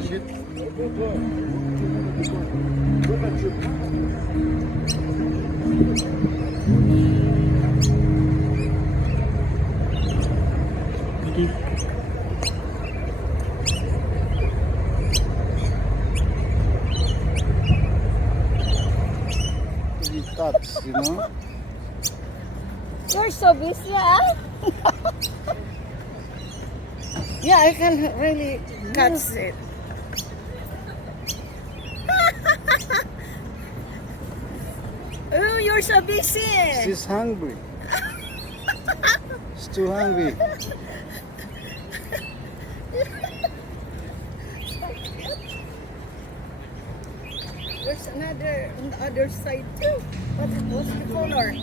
shit. Cats, you know. You're so busy, huh? Yeah, I can really catch it. Oh, you're so busy. She's hungry. She's too hungry. There's another on the other side too. What's the color?